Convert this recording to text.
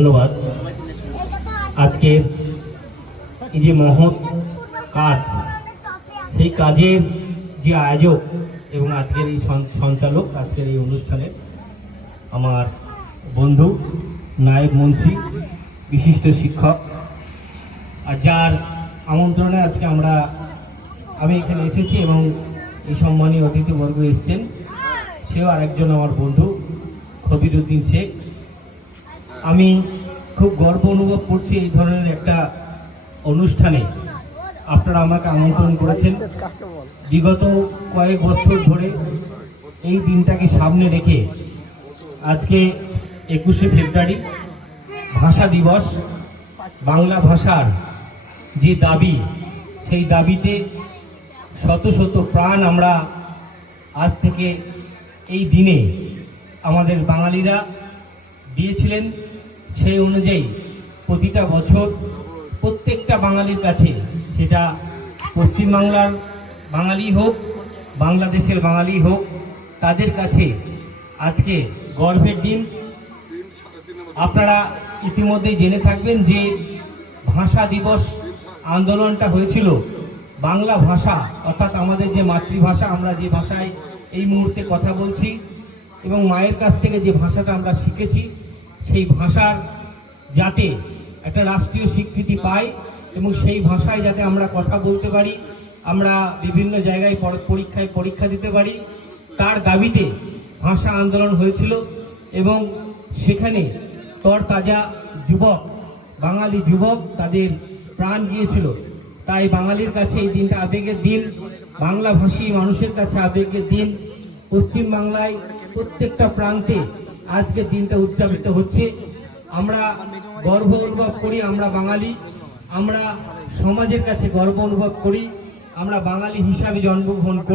ধন্যবাদ। আজকের এই যে মহৎ কাজ, সেই কাজের যে আয়োজক এবং আজকের এই সঞ্চালক, আজকের এই অনুষ্ঠানের আমার বন্ধু, নায়েব মুন্সি, বিশিষ্ট শিক্ষক, আর যার আমন্ত্রণে আজকে আমি এখানে এসেছি এবং এই সম্মানীয় অতিথিবর্গ এসছেন, সেও আরেকজন আমার বন্ধু কবিরউদ্দিন শেখ। আমি খুব গর্ব অনুভব করছি এই ধরনের একটা অনুষ্ঠানে আপনারা আমাকে আমন্ত্রণ করেছেন। বিগত কয়েক বছর ধরে এই দিনটাকে সামনে রেখে আজকে 21শে ফেব্রুয়ারি ভাষা দিবস, বাংলা ভাষার যে দাবি, সেই দাবিতে শত শত প্রাণ আমরা আজ থেকে এই দিনে আমাদের বাঙালিরা দিয়েছিলেন। সেই অনুযায়ী প্রতিটা বছর প্রত্যেকটা বাঙালির কাছে, সেটা পশ্চিমবাংলার বাঙালি হোক, বাংলাদেশের বাঙালি হোক, তাদের কাছে আজকে গর্বের দিন। আপনারা ইতিমধ্যেই জেনে থাকবেন যে ভাষা দিবস আন্দোলনটা হয়েছিল বাংলা ভাষা, অর্থাৎ আমাদের যে মাতৃভাষা, আমরা যে ভাষায় এই মুহূর্তে কথা বলছি এবং মায়ের কাছ থেকে যে ভাষাটা আমরা শিখেছি, সেই ভাষার যাতে একটা রাষ্ট্রীয় স্বীকৃতি পায় এবং সেই ভাষায় যাতে আমরা কথা বলতে পারি, আমরা বিভিন্ন জায়গায় পরীক্ষা দিতে পারি, তার দাবিতে ভাষা আন্দোলন হয়েছিল এবং সেখানে তরতাজা যুবক, বাঙালি যুবক তাদের প্রাণ গিয়েছিল। তাই বাঙালির কাছে এই দিনটা আবেগের দিন, বাংলাভাষী মানুষের কাছে আবেগের দিন। পশ্চিমবাংলায় প্রত্যেকটা প্রান্তে আজকের দিনটা উদযাপিত হচ্ছে। আমরা গর্ব অনুভব করি, আমরা বাঙালি, আমরা সমাজের কাছে গর্ব অনুভব করি, আমরা বাঙালি হিসাবে জন্মগ্রহণ করি।